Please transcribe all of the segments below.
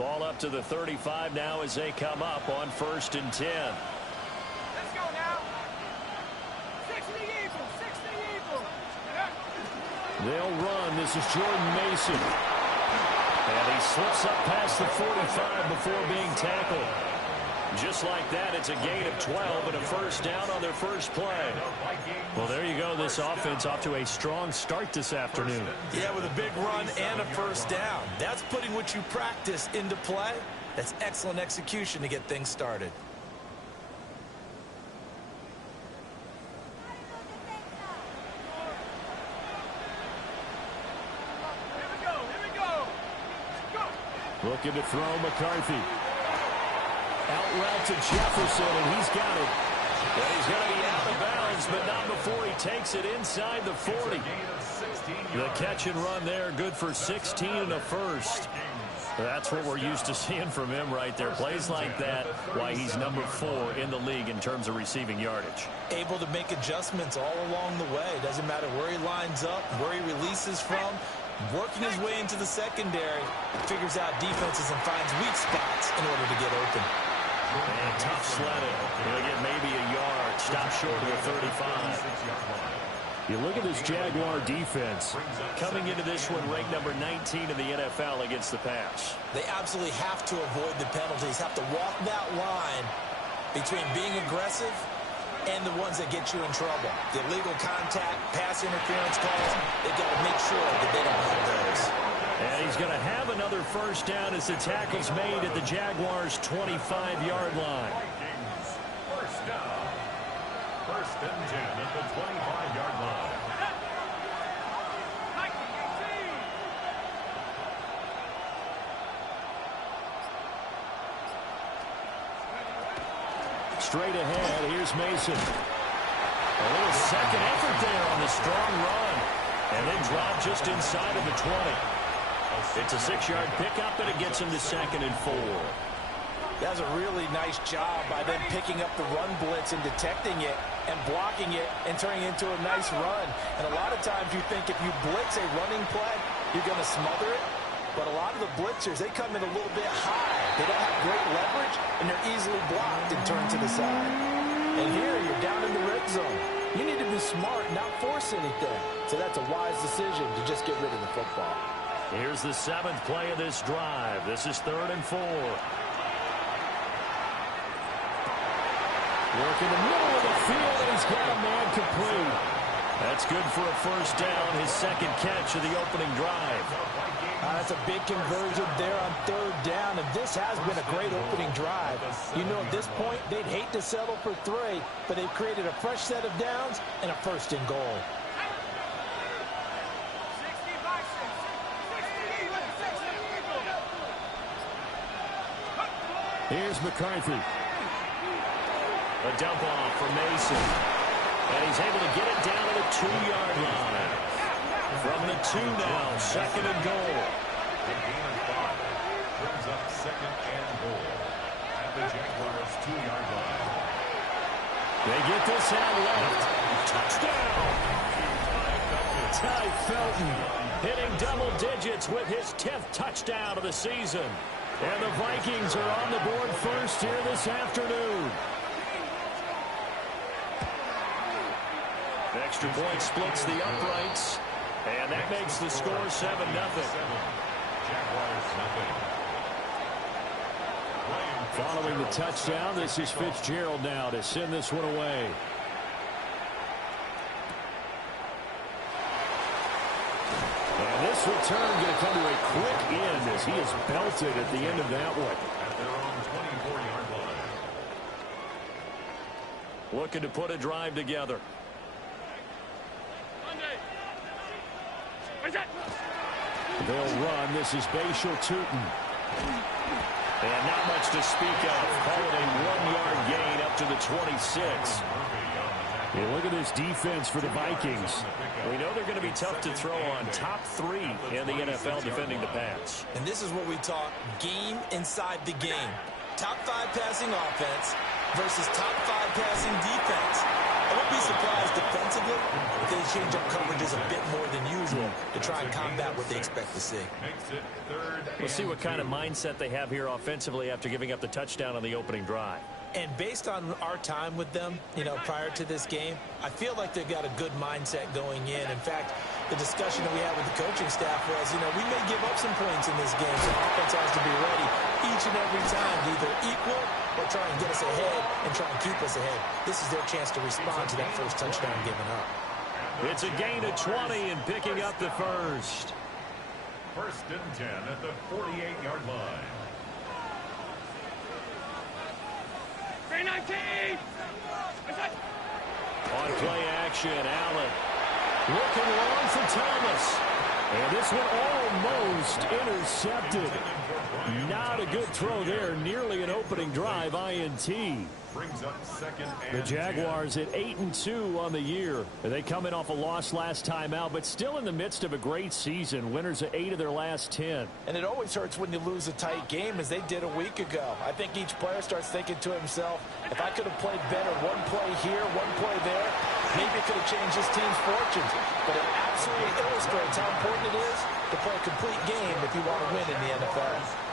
Ball up to the 35 now as they come up on 1st and 10. Let's go now. 60 Eagles, 60 Eagles. They'll run. This is Jordan Mason. And he slips up past the 45 before being tackled. Just like that, it's a gain of 12 and a first down on their first play. Well, there you go. This offense off to a strong start this afternoon. Yeah, with a big run and a first down. That's putting what you practice into play. That's excellent execution to get things started. Looking to throw McCarthy. Out route to Jefferson, and he's got it. And he's going to be out of bounds, but not before he takes it inside the 40. The catch and run there, good for 16 and a first. That's what we're used to seeing from him right there. Plays like that, why he's number 4 in the league in terms of receiving yardage. Able to make adjustments all along the way. Doesn't matter where he lines up, where he releases from. Working his way into the secondary, figures out defenses and finds weak spots in order to get open. And tough sledding. He'll get maybe a yard. Stop short of the 35. You look at this Jaguar defense. Coming into this one, ranked number 19 in the NFL against the pass. They absolutely have to avoid the penalties, have to walk that line between being aggressive and the ones that get you in trouble. The illegal contact, pass interference calls, they've got to make sure that they don't have those. And he's going to have another first down as the tackle's made at the Jaguars' 25-yard line. First down. 1st and 10 at the 25-yard line. Straight ahead, here's Mason. A little second effort there on the strong run. And then drop just inside of the 20. It's a 6-yard pickup, and it gets him to 2nd and 4. That's a really nice job by them picking up the run blitz and detecting it and blocking it and turning it into a nice run. And a lot of times you think if you blitz a running play, you're going to smother it. But a lot of the blitzers, they come in a little bit high. They don't have great leverage, and they're easily blocked and turned to the side. And here, you're down in the red zone. You need to be smart, not force anything. So that's a wise decision to just get rid of the football. Here's the 7th play of this drive. This is 3rd and 4. Work in the middle of the field, and he's got a man complete. That's good for a first down, his 2nd catch of the opening drive. That's a big conversion there on 3rd down, and this has been a great opening drive. You know, at this point, they'd hate to settle for 3, but they've created a fresh set of downs and a 1st and goal. Here's McCarthy. A dump off for Mason. And he's able to get it down to the 2-yard line. From the 2 now, 2nd and goal. The gain of 5 brings up 2nd and goal at the Jaguars' 2-yard line. They get this out left. Touchdown! Ty Felton hitting double digits with his 10th touchdown of the season. And the Vikings are on the board first here this afternoon. Extra point splits the uprights. And that makes the score 7-0. Jaguars nothing. Following the touchdown, this is Fitzgerald now to send this one away. And this return going to come to a quick end as he is belted at the end of that one. At their own 24-yard line. Looking to put a drive together. They'll run. This is Bashal Tootin. And not much to speak of. Call it a 1-yard gain up to the 26. Hey, look at this defense for the Vikings. We know they're going to be tough to throw on. Top 3 in the NFL defending the pass. And this is what we talk, game inside the game. Top 5 passing offense versus top 5 passing defense. I won't be surprised defensively if they change up coverages a bit more than usual to try and combat what they expect to see. We'll see what kind of mindset they have here offensively after giving up the touchdown on the opening drive. And based on our time with them, prior to this game, I feel like they've got a good mindset going in. In fact, the discussion that we had with the coaching staff was, we may give up some points in this game, so offense has to be ready each and every time to either equal or try and get us ahead and try and keep us ahead. This is their chance to respond to that first touchdown given up. It's a gain of 20 and picking up the first. First and 10 at the 48-yard line. 319! On play action, Allen. Looking long for Thomas. And this one almost intercepted. Not a good throw there. Nearly an opening drive, INT. Brings up second and The Jaguars at 8-2 on the year. They come in off a loss last time out, but still in the midst of a great season. Winners of 8 of their last 10. And it always hurts when you lose a tight game, as they did a week ago. I think each player starts thinking to himself, if I could have played better one play here, one play there, maybe it could have changed this team's fortunes. But it absolutely illustrates how important it is to play a complete game if you want to win in the NFL.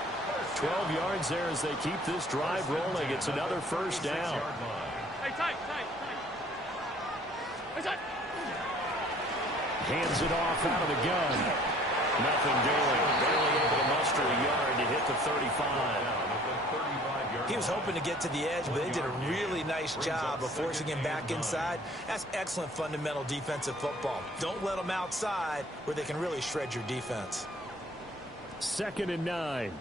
12 yards there as they keep this drive rolling. It's another first down. Hey, tight. Hands it off out of the gun. Nothing doing. Barely able to muster a yard to hit the 35. He was hoping to get to the edge, but they did a really nice job of forcing him back inside. That's excellent fundamental defensive football. Don't let them outside where they can really shred your defense. 2nd and 9.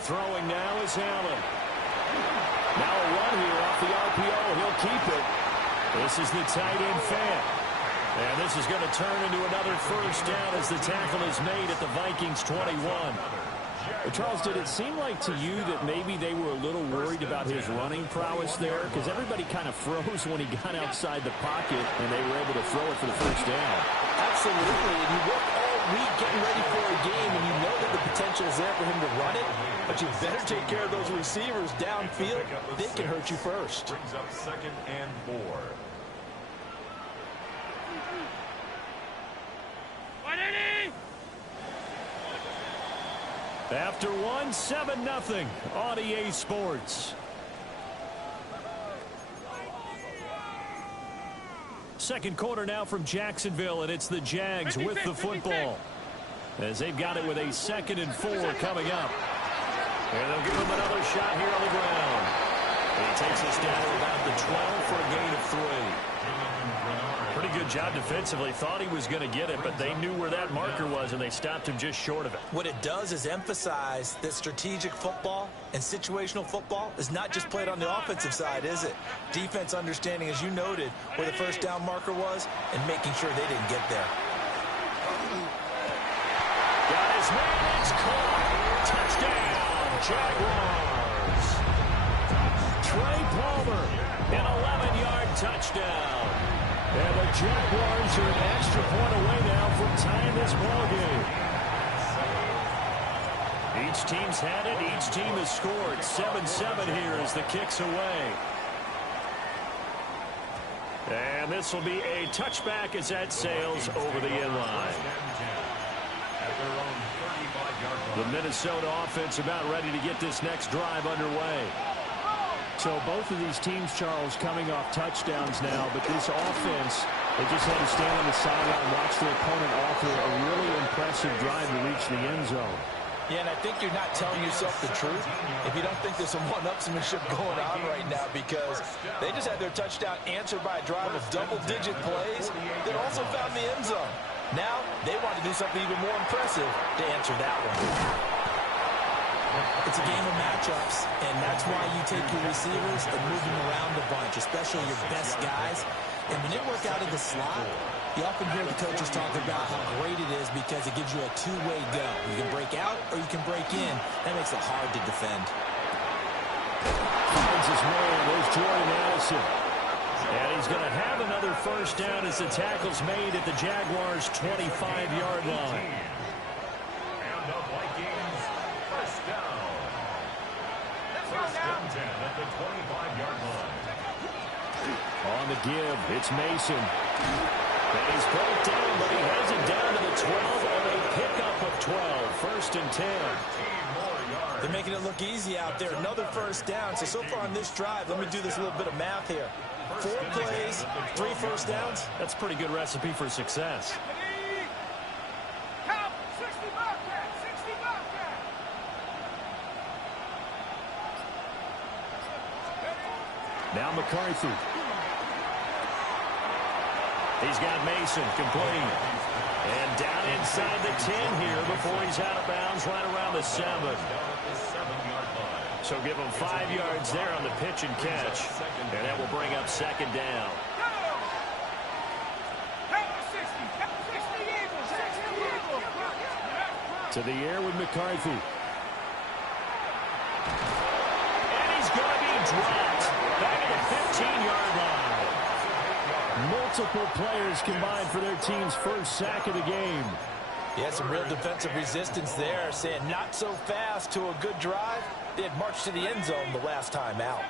Throwing now is Allen. Now a run here off the RPO. He'll keep it. This is the tight end fan. And this is going to turn into another first down as the tackle is made at the Vikings 21. Charles, did it seem like to you that maybe they were a little worried about his running prowess there? Because everybody kind of froze when he got outside the pocket and they were able to throw it for the first down. Absolutely. And you work all week getting ready for a game, and you know that the potential is there for him to run it. But you better take care of those receivers downfield. They can hurt you first. Brings up 2nd and 4. After 7-0 on EA Sports. Second quarter now from Jacksonville, and it's the Jags with the football. As they've got it with a 2nd and 4 coming up. And they'll give him another shot here on the ground. And he takes us down to about the 12 for a gain of 3. Pretty good job defensively. Thought he was going to get it, but they knew where that marker was, and they stopped him just short of it. What it does is emphasize that strategic football and situational football is not just played on the offensive side, is it? Defense understanding, as you noted, where the first down marker was and making sure they didn't get there. Got his man. It's caught. Touchdown, Jaguars. Trey Palmer, an 11-yard touchdown. And the Jaguars are an extra point away now from tying this ballgame. Each team's had it. Each team has scored. 7-7 here as the kick's away. And this will be a touchback as that sails over the end line. The Minnesota offense about ready to get this next drive underway. So both of these teams, Charles, coming off touchdowns now, but this offense, they just had to stand on the sideline and watch their opponent offer a really impressive drive to reach the end zone. Yeah, and I think you're not telling yourself the truth if you don't think there's some one-upsmanship going on right now, because they just had their touchdown answered by a drive of double-digit plays that also found the end zone. Now they want to do something even more impressive to answer that one. It's a game of matchups, and that's why you take your receivers and move them around a bunch, especially your best guys. And when they work out of the slot, you often hear the coaches talk about how great it is because it gives you a two-way go. You can break out or you can break in. That makes it hard to defend. Finds his man. There's Jordan Addison. And he's going to have another first down as the tackle's made at the Jaguars' 25-yard line. And the Vikings first down. First and 10 at the 25-yard line. On the give, it's Mason. And he's brought down, but he has it down to the 12 on a pickup of 12. First and 10. They're making it look easy out there. Another first down. So far on this drive, let me do this little bit of math here. 4 plays, 3 first downs. That's a pretty good recipe for success. Help! 60 Bobcat! 60 Bobcat! Now McCarthy. He's got Mason complete. And down inside the 10 here before he's out of bounds right around the 7. So give him 5 yards there on the pitch and catch. And that will bring up second down. To the air with McCarthy. And he's going to be dropped. Back at the 15-yard line. Multiple players combined for their team's first sack of the game. He had some real defensive resistance there, saying not so fast to a good drive. They had marched to the end zone the last time out.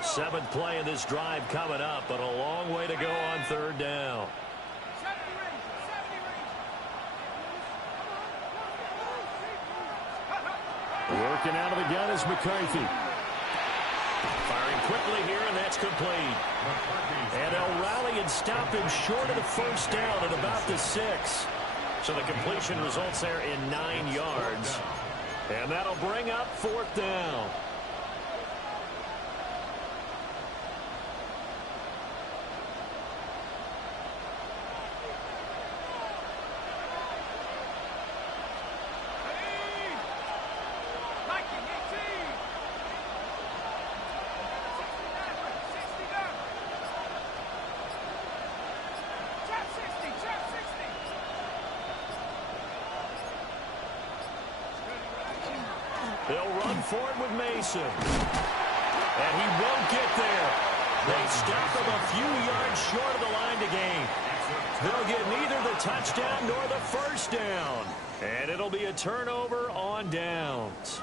7th play of this drive coming up, but a long way to go on third down. Working out of the gun is McCarthy. Firing quickly here, and that's complete. And they'll rally and stop him short of the first down at about the 6. So the completion results there in 9 yards. And that'll bring up 4th down. They'll run for it with Mason. And he won't get there. They stop him a few yards short of the line to gain. They'll get neither the touchdown nor the first down. And it'll be a turnover on downs.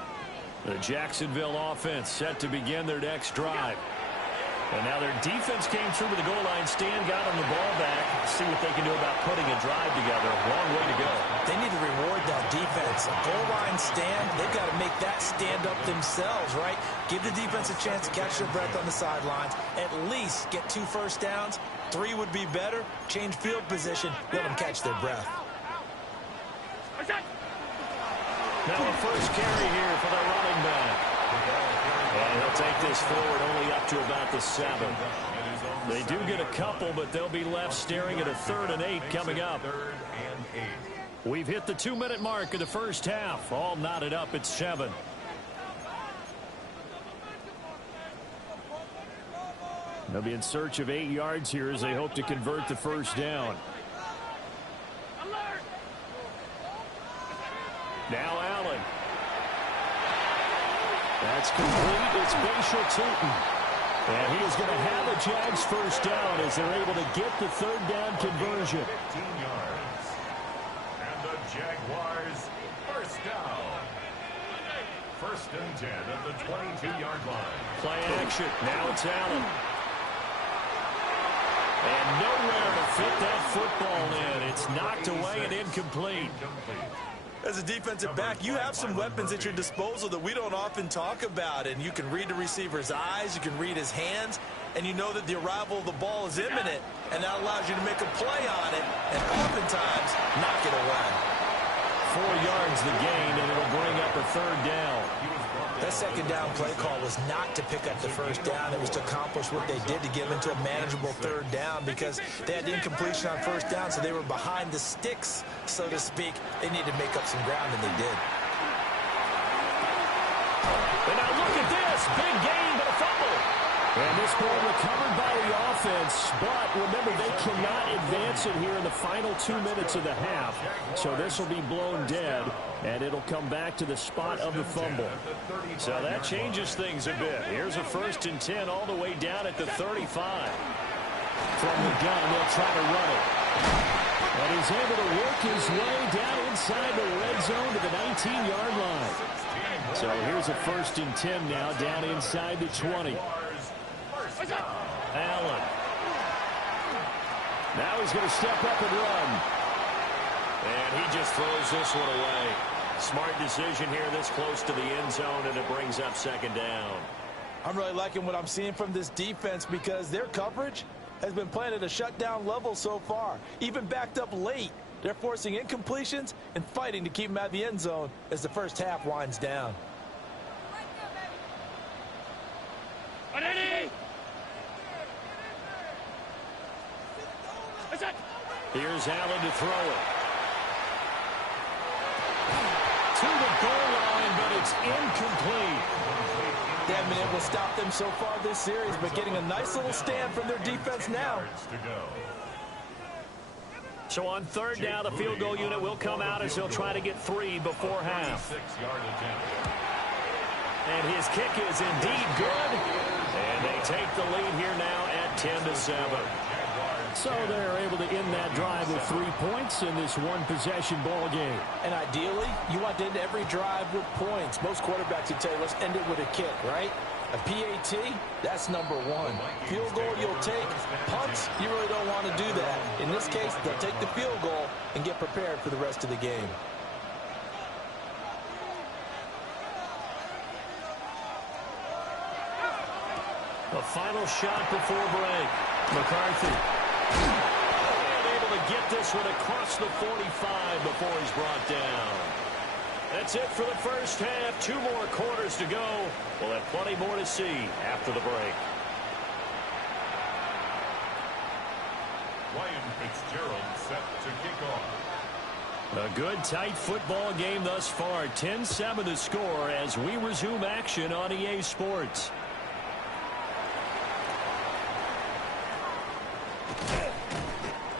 The Jacksonville offense set to begin their next drive. And now their defense came through with the goal line stand, got them the ball back. See what they can do about putting a drive together. Long way to go. They need to reward that defense. A goal line stand, they've got to make that stand up themselves, right? Give the defense a chance to catch their breath on the sidelines. At least get 2 first downs. 3 would be better. Change field position. Let them catch their breath. Now a first carry here for the running back. And he'll take this forward only up to about the 7. They do get a couple, but they'll be left staring at a 3rd and 8 coming up. We've hit the 2-minute mark of the first half. All knotted up at 7. They'll be in search of 8 yards here as they hope to convert the first down. Now Allen. That's complete. It's Bashir-Tutin. And he is going to have a Jags first down as they're able to get the 3rd down conversion. 15 yards. And the Jaguars first down. First and 10 at the 22-yard line. Play action. Now it's Allen. And nowhere to fit that football in. It's knocked away and incomplete. As a defensive back, you have some weapons at your disposal that we don't often talk about. And you can read the receiver's eyes, you can read his hands, and you know that the arrival of the ball is imminent. And that allows you to make a play on it and oftentimes knock it away. 4 yards the gain, and it'll bring up a 3rd down. That second down play call was not to pick up the first down. It was to accomplish what they did to get them into a manageable 3rd down because they had incompletion on first down, so they were behind the sticks, so to speak. They needed to make up some ground, and they did. And now look at this. Big gain, but a fumble. And this ball recovered by the offense, but remember, they cannot advance it here in the final 2 minutes of the half. So this will be blown dead, and it'll come back to the spot of the fumble. So that changes things a bit. Here's a 1st and 10 all the way down at the 35. From the gun, they'll try to run it. And he's able to work his way down inside the red zone to the 19-yard line. So here's a 1st and 10 now down inside the 20. Allen. Now he's going to step up and run. And he just throws this one away. Smart decision here this close to the end zone, and it brings up 2nd down. I'm really liking what I'm seeing from this defense because their coverage has been playing at a shutdown level so far. Even backed up late, they're forcing incompletions and fighting to keep them out of the end zone as the first half winds down. Here's Allen to throw it. To the goal line, but it's incomplete. They haven't been able to stop them so far this series, but getting a nice little stand from their defense now. So on 3rd down, the field goal unit will come out as he'll try to get 3 before half. And his kick is indeed good. And they take the lead here now at 10-7. So they're able to end that drive with 3 points in this one-possession ball game. And ideally, you want to end every drive with points. Most quarterbacks would tell you, let's end it with a kick, right? A PAT, that's number 1. Field goal you'll take. Punts, you really don't want to do that. In this case, they'll take the field goal and get prepared for the rest of the game. The final shot before break. McCarthy. And able to get this one across the 45 before he's brought down. That's it for the first half. 2 more quarters to go. We'll have plenty more to see after the break. Ryan Fitzgerald set to kick off. A good, tight football game thus far. 10-7 the score as we resume action on EA Sports.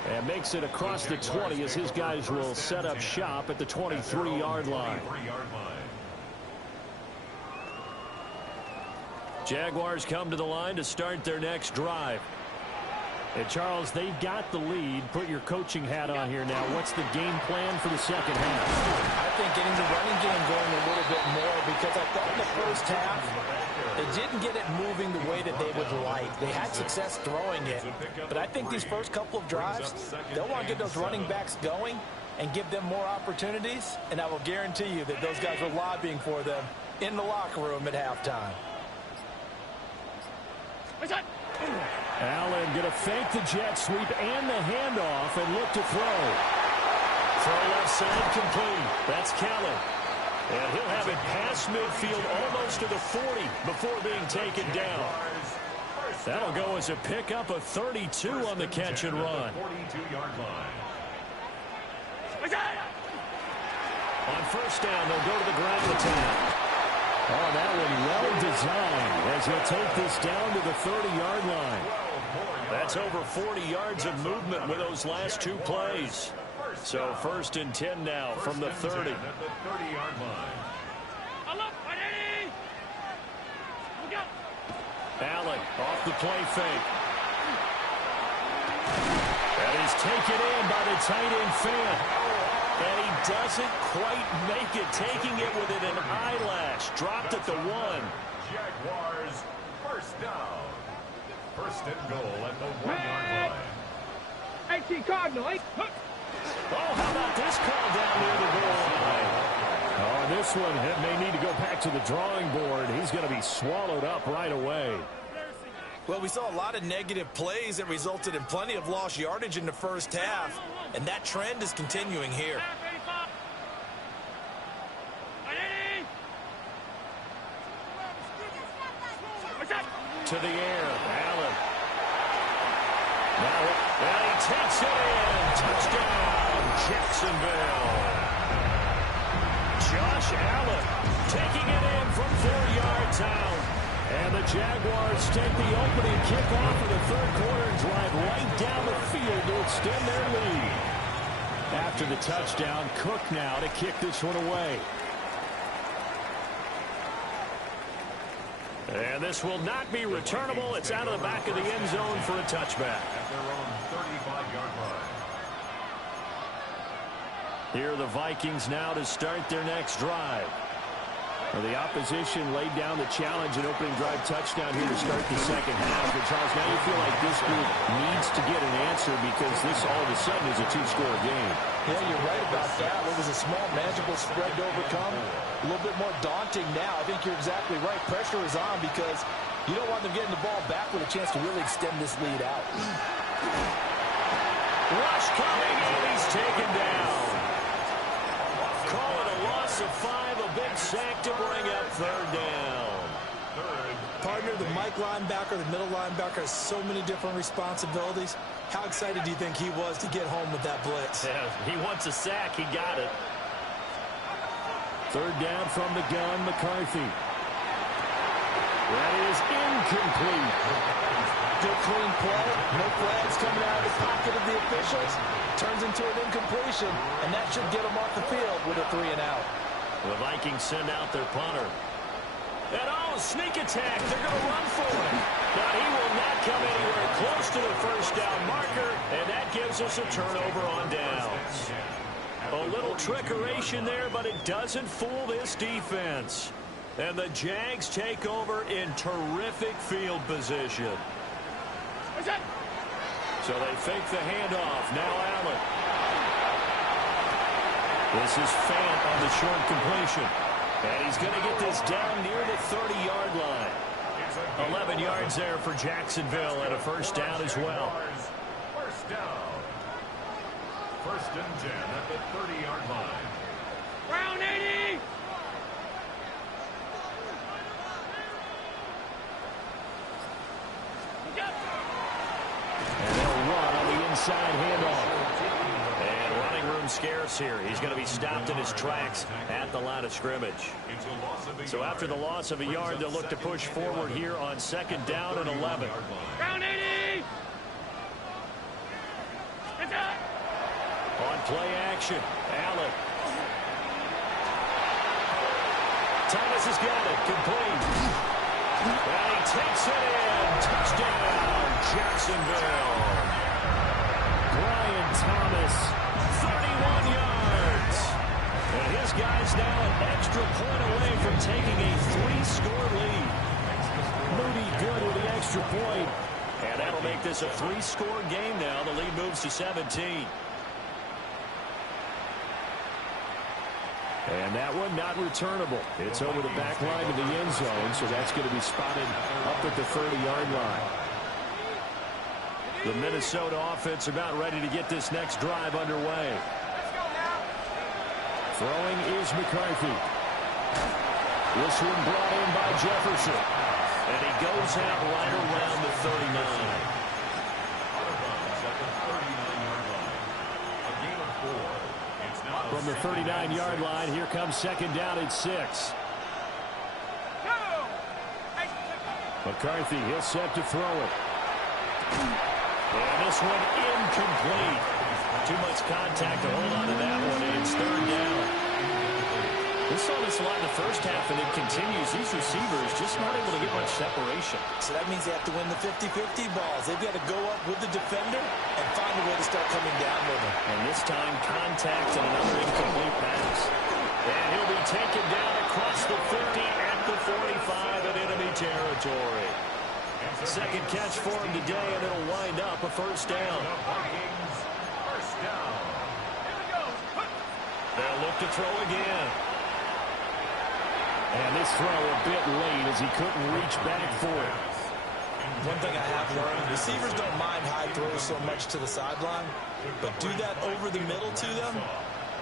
And makes it across the 20 as his guys will set up shop at the 23-yard line. Jaguars come to the line to start their next drive. And Charles, they've got the lead. Put your coaching hat on here now. What's the game plan for the second half? I think getting the running game going a little bit more because I thought in the first half they didn't get it moving the way that they would like. They had success throwing it. But I think these first couple of drives, they'll want to get those running backs going and give them more opportunities. And I will guarantee you that those guys were lobbying for them in the locker room at halftime. Allen going to fake the jet sweep and the handoff and look to throw. Throw left side complete. That's Kelly. And he'll have it past midfield almost to the 40 before being taken down. That'll go as a pickup of 32 on the catch and run. On 1st down, they'll go to the ground attack. Oh, that one well designed as he'll take this down to the 30-yard line. That's over 40 yards of movement with those last 2 plays. So 1st and 10 now from the 30. Allen off the play fake. That is taken in by the tight end fan. And he doesn't quite make it, taking it within an eyelash. Dropped at the 1. Jaguars, 1st down. 1st and goal at the 1-yard line. Hey, Cardinal, hey. Oh, how about this call down near the goal line? Oh, this one may need to go back to the drawing board. He's going to be swallowed up right away. Well, we saw a lot of negative plays that resulted in plenty of lost yardage in the first half, and that trend is continuing here. To the air, Allen. Now he takes it in. Touchdown, Jacksonville. Josh Allen taking it in from 4 yards out. And the Jaguars take the opening kickoff of the 3rd quarter and drive right down the field to extend their lead. After the touchdown, Cook now to kick this one away. And this will not be returnable. It's out of the back of the end zone for a touchback. At their own 35-yard line. Here are the Vikings now to start their next drive. Well, the opposition laid down the challenge and opening drive touchdown here to start the second half. But, Charles, now you feel like this group needs to get an answer because this all of a sudden is a two-score game. Yeah, you're right about that. What was a small, manageable spread to overcome, a little bit more daunting now. I think you're exactly right. Pressure is on because you don't want them getting the ball back with a chance to really extend this lead out. Rush coming, and he's taken down. Call it a loss of 5, a big sack to bring up third down. Partner, the Mike linebacker, the middle linebacker has so many different responsibilities. How excited do you think he was to get home with that blitz? Yeah, he wants a sack. He got it. Third down from the gun, McCarthy. That is incomplete. Good clean play. No flags coming out of the pocket of the officials. Turns into an incompletion, and that should get them off the field with a 3-and-out. The Vikings send out their punter. And sneak attack. They're going to run for it. Now he will not come anywhere close to the first down marker, and that gives us a turnover on downs. A little trickeration there, but it doesn't fool this defense. And the Jags take over in terrific field position. So they fake the handoff. Now Allen. This is Fant on the short completion. And he's going to get this down near the 30-yard line. 11 yards there for Jacksonville and a first down as well. First down. First and 10 at the 30-yard line. Round 80. And they'll run on the inside handoff. And running room scarce here. He's going to be stopped in his tracks at the line of scrimmage. So after the loss of a yard, they'll look to push forward here on second down and 11. Round 80. On play action, Allen. Thomas has got it, complete. And he takes it in. Touchdown, Jacksonville. Brian Thomas, 31 yards. And his guy's now an extra point away from taking a 3-score lead. Moody good with the extra point. And that'll make this a 3-score game now. The lead moves to 17. And that one not returnable. It's over the back line of the end zone, so that's going to be spotted up at the 30-yard line. The Minnesota offense about ready to get this next drive underway. Throwing is McCarthy. This one brought in by Jefferson. And he goes out right around the 39. From the 39-yard line, here comes second down and 6. McCarthy, he'll set to throw it. And this one incomplete. Too much contact to hold on to that one, and it's third down. We saw this a lot in the first half, and it continues. These receivers just not able to get much separation. So that means they have to win the 50-50 balls. They've got to go up with the defender and find a way to start coming down with him. And this time, contact and another incomplete pass. And he'll be taken down across the 50 at the 45 in enemy territory. Second catch for him today, and it'll wind up a first down. They'll look to throw again. And this throw a bit late as he couldn't reach back for it. One thing I have learned, receivers don't mind high throws so much to the sideline, but do that over the middle to them,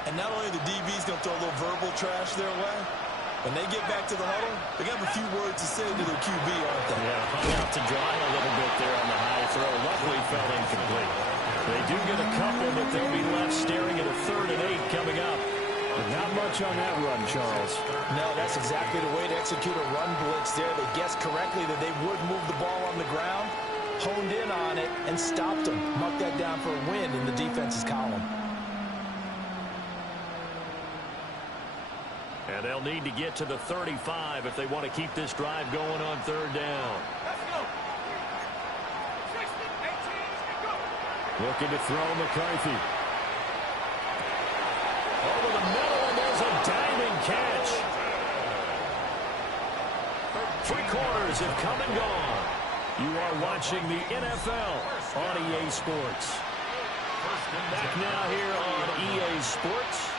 and not only the DB's going to throw a little verbal trash their way, when they get back to the huddle, they got a few words to say to their QB, aren't they? Yeah, hung out to dry a little bit there on the high throw. Luckily fell incomplete. They do get a couple, but they'll be left staring at a 3rd and 8 coming up. But not much on that run, Charles. No, that's exactly the way to execute a run blitz there. They guessed correctly that they would move the ball on the ground, honed in on it, and stopped them. Mark that down for a win in the defense's column. And they'll need to get to the 35 if they want to keep this drive going on 3rd down. Looking to throw McCarthy. Over the middle, and there's a diving catch. 3 quarters have come and gone. You are watching the NFL on EA Sports. Back now here on EA Sports.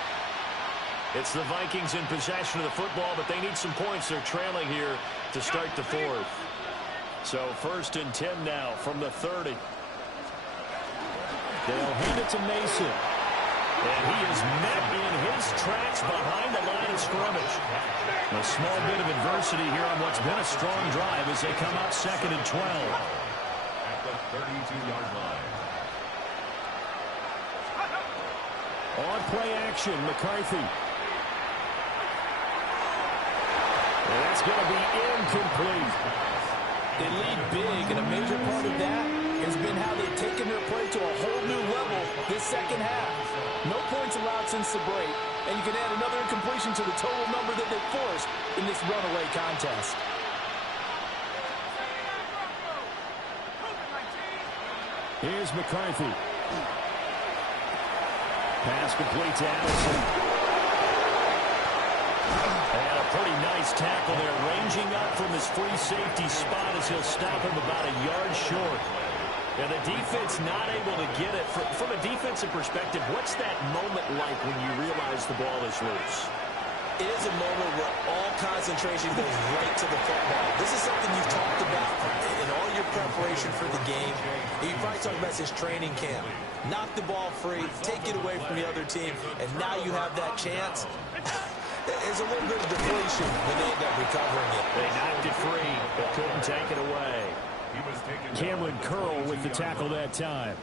It's the Vikings in possession of the football, but they need some points. They're trailing here to start the 4th. So 1st and 10 now from the 30. They'll hand it to Mason. And he is met in his tracks behind the line of scrimmage. A small bit of adversity here on what's been a strong drive as they come out 2nd and 12. At the 32-yard line. On play action, McCarthy. And that's going to be incomplete. They lead big, and a major part of that has been how they've taken their play to a whole new level this second half. No points allowed since the break, and you can add another incompletion to the total number that they forced in this runaway contest. Here's McCarthy. Pass complete to Allison. And a pretty nice tackle there, ranging up from his free safety spot as he'll stop him about a yard short. And the defense not able to get it. From a defensive perspective, what's that moment like when you realize the ball is loose? It is a moment where all concentration goes right to the football. This is something you've talked about in all your preparation for the game. You probably talked about this training camp. Knock the ball free, take it away from the other team, and now you have that chance. There's a little bit of deflation when they end up recovering it. They knocked it free, but couldn't take it away. Cameron Curl with the tackle that time.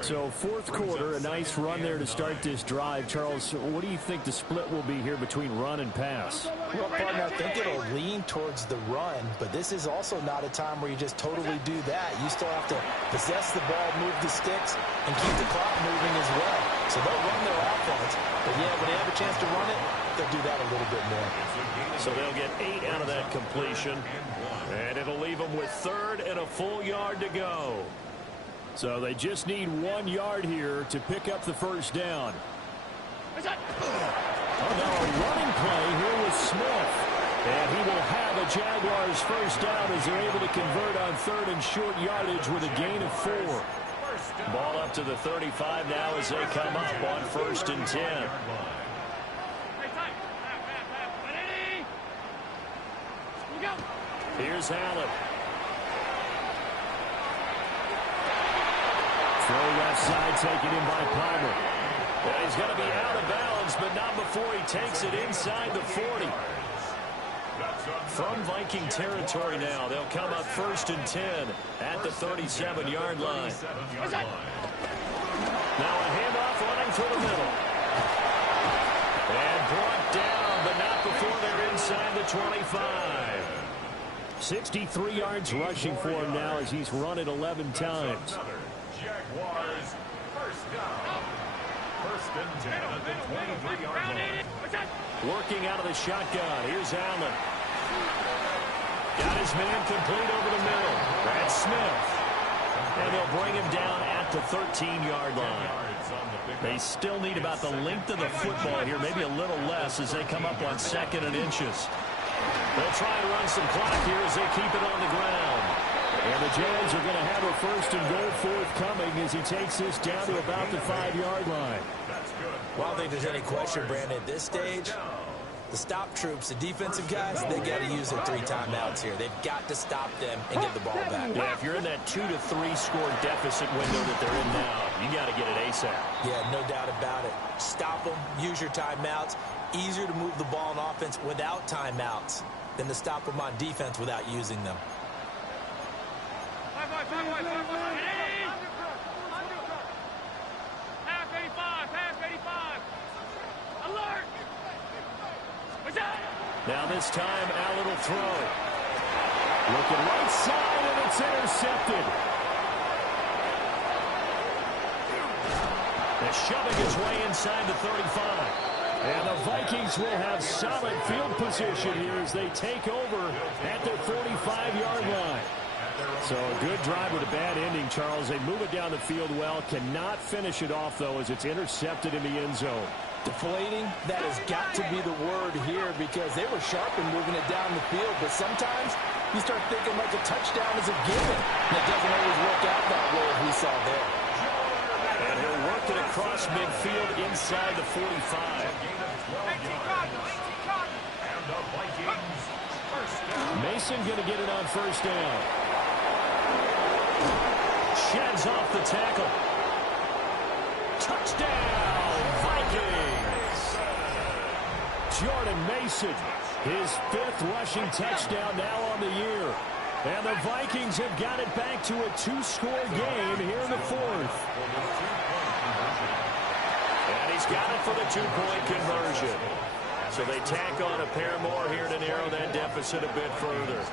So 4th quarter, a nice run there to start this drive. Charles, what do you think the split will be here between run and pass? Well, partner, I think it'll lean towards the run, but this is also not a time where you just totally do that. You still have to possess the ball, move the sticks, and keep the clock moving as well. So they'll run their offense, but yeah, when they have a chance to run it, they'll do that a little bit more. So they'll get 8 out of that completion. And it'll leave them with 3rd and a full yard to go. So they just need 1 yard here to pick up the 1st down. Oh, now a running play here with Smith. And he will have a Jaguars 1st down as they're able to convert on 3rd and short yardage with a gain of 4. Ball up to the 35 now as they come up on 1st and 10. Here's Allen. Throw left side taken in by Palmer. And he's going to be out of bounds, but not before he takes it inside the 40. From Viking territory now, they'll come up 1st and 10 at the 37-yard line. Now a handoff running through the middle. And brought down, but not before they're inside the 25. 63 yards rushing for him now as he's run it 11 times. Jaguars 1st down. 1st and 10 at the 23-yard line. Working out of the shotgun. Here's Allen. Got his man complete over the middle. That's Smith. And they'll bring him down at the 13-yard line. They still need about the length of the football here, maybe a little less as they come up on 2nd and inches. They'll try and run some clock here as they keep it on the ground. And the Jags are going to have a 1st and goal forthcoming as he takes this down to about the 5-yard line. Well, I don't think there's any question, Brandon, at this stage, the stop troops, the defensive guys, they got to use their 3 timeouts here. They've got to stop them and get the ball back. Yeah, if you're in that 2 to 3 score deficit window that they're in now, you got to get it ASAP. Yeah, no doubt about it. Stop them, use your timeouts. Easier to move the ball on offense without timeouts than to stop them on defense without using them. Half 85, half 85. Alert! Now this time, Allen will throw. Looking right side, and it's intercepted. They're shoving his way inside the 35. And the Vikings will have solid field position here as they take over at their 45-yard line. So a good drive with a bad ending, Charles. They move it down the field well. Cannot finish it off, though, as it's intercepted in the end zone. Deflating, that has got to be the word here because they were sharp in moving it down the field, but sometimes you start thinking like a touchdown is a given. And it doesn't always work out that way as we saw there. And he'll work it across midfield inside the 45. And the Vikings first down. Mason going to get it on first down. Sheds off the tackle. Touchdown, Vikings! Jordan Mason, his 5th rushing touchdown now on the year. And the Vikings have got it back to a 2-score game here in the 4th. And he's got it for the 2-point conversion. So they tack on a pair more here to narrow that deficit a bit further.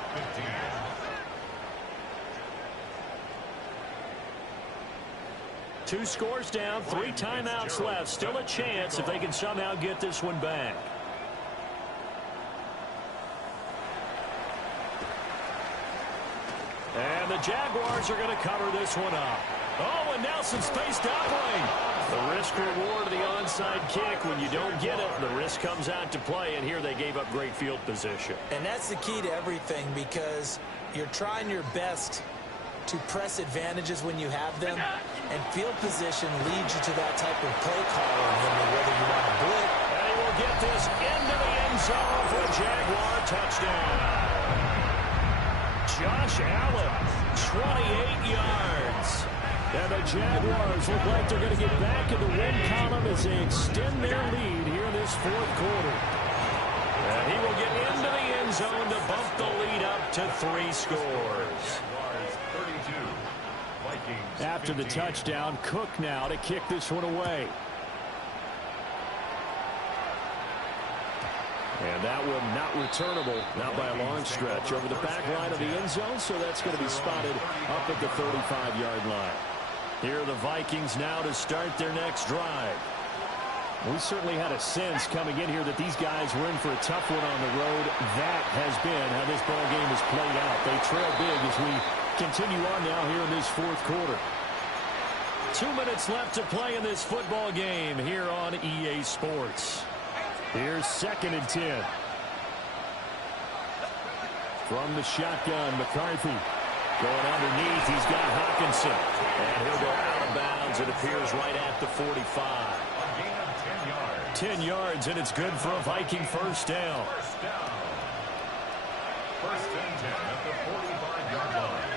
2 scores down, 3 timeouts left. Still a chance if they can somehow get this one back. And the Jaguars are going to cover this one up. Oh, and Nelson's face doubling. The risk reward of the onside kick. When you don't get it, the risk comes out to play, and here they gave up great field position. And that's the key to everything because you're trying your best to press advantages when you have them, and field position leads you to that type of play calling, whether you want to blitz. And he will get this into the end zone for a Jaguar touchdown. Josh Allen, 28 yards. And the Jaguars look like they're going to get back in the win column as they extend their lead here in this 4th quarter. And he will get into the end zone to bump the lead up to 3 scores. After the touchdown, Cook now to kick this one away. And that one not returnable, not by a long stretch, over the back line of the end zone, so that's going to be spotted up at the 35-yard line. Here are the Vikings now to start their next drive. We certainly had a sense coming in here that these guys were in for a tough one on the road. That has been how this ball game has played out. They trail big as we continue on now here in this 4th quarter. 2 minutes left to play in this football game here on EA Sports. Here's 2nd and 10. From the shotgun, McCarthy going underneath. He's got Hawkinson. And he'll go out of bounds. It appears right at the 45. 10 yards, and it's good for a Viking first down. First and 10 at the 45-yard line.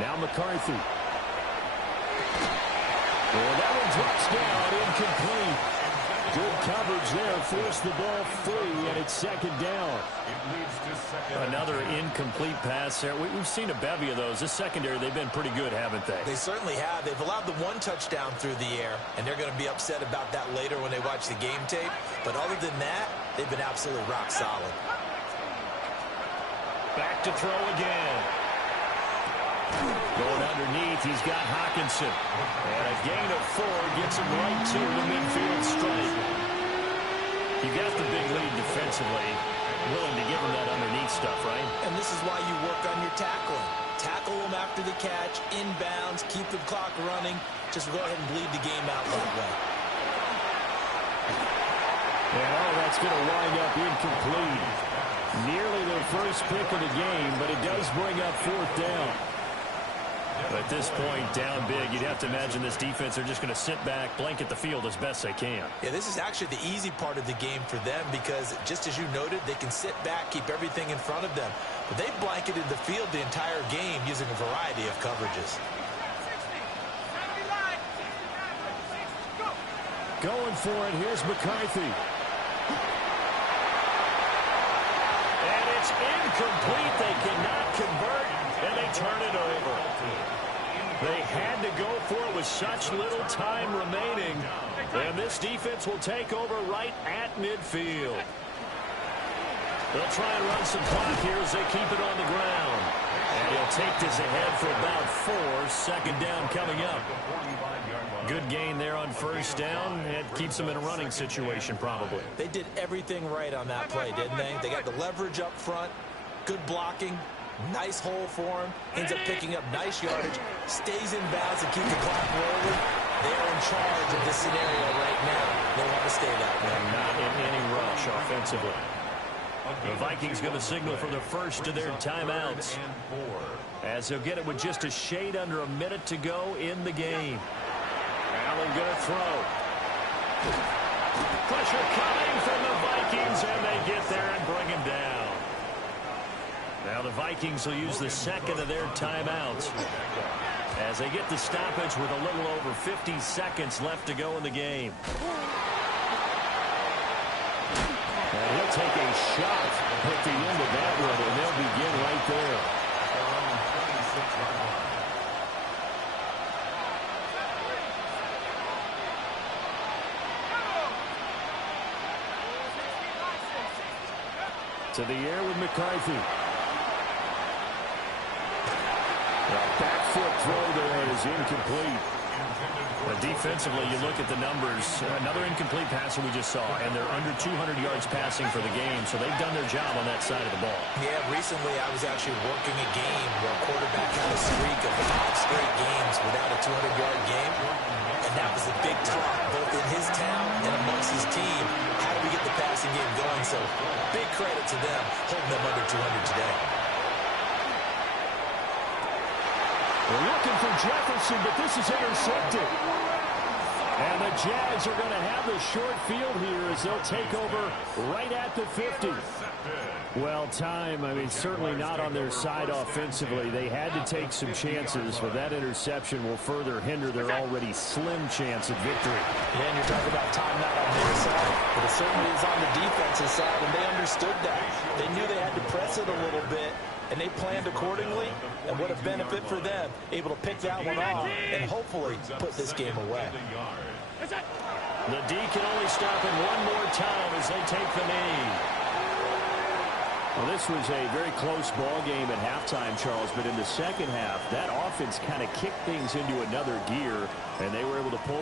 Now McCarthy. And that one drops down, incomplete. Good coverage there, forced the ball free, and it's 2nd down. Another incomplete pass there. We've seen a bevy of those. This secondary, they've been pretty good, haven't they? They certainly have. They've allowed the 1 touchdown through the air, and they're going to be upset about that later when they watch the game tape. But other than that, they've been absolutely rock solid. Back to throw again. Going underneath, he's got Hawkinson. And a gain of 4 gets him right to the midfield stripe. You got the big lead defensively. Willing to give him that underneath stuff, right? And this is why you work on your tackling. Tackle them after the catch, inbounds, keep the clock running. Just go ahead and bleed the game out that way. And that's going to wind up incomplete. Nearly their first pick of the game, but it does bring up 4th down. But at this point, down big, you'd have to imagine this defense are just going to sit back, blanket the field as best they can. Yeah, this is actually the easy part of the game for them because, just as you noted, they can sit back, keep everything in front of them. But they've blanketed the field the entire game using a variety of coverages. Going for it, here's McCarthy. And it's incomplete. They cannot convert, and they turn it over. They had to go for it with such little time remaining. And this defense will take over right at midfield. They'll try and run some clock here as they keep it on the ground. And he'll take this ahead for about 4. 2nd down coming up. Good gain there on first down. It keeps them in a running situation probably. They did everything right on that play, didn't they? They got the leverage up front. Good blocking. Nice hole for him. Ends up picking up nice yardage. Stays in bounds and keep the clock rolling. They're in charge of this scenario right now. They want to stay that way. And not in any rush offensively. The Vikings going to signal for the first of their timeouts, as he'll get it with just a shade under a minute to go in the game. Allen going to throw. Pressure coming from the Vikings, and they get there and bring him down. Now the Vikings will use the second of their timeouts as they get the stoppage with a little over 50 seconds left to go in the game. And he'll take a shot at the end of that one, and they'll begin right there. To the air with McCarthy. The back foot throw there is incomplete. Defensively, you look at the numbers. Another incomplete passer we just saw, and they're under 200 yards passing for the game, so they've done their job on that side of the ball. Yeah, recently I was actually working a game where a quarterback had a streak of 5 straight games without a 200-yard game, and that was a big talk, both in his town and amongst his team. How do we get the passing game going? So big credit to them, holding them under 200 today. They're looking for Jefferson, but this is intercepted. And the Jags are going to have the short field here as they'll take over right at the 50. Well, time, certainly not on their side offensively. They had to take some chances, but that interception will further hinder their already slim chance at victory. Yeah, and you're talking about time not on their side, but it certainly is on the defensive side, and they understood that. They knew they had to press it a little bit, and they planned accordingly, and what a benefit for them, able to pick that one off and hopefully put this game away. The D can only stop it one more time as they take the knee. Well, this was a very close ball game at halftime, Charles, but in the second half, that offense kind of kicked things into another gear, and they were able to pull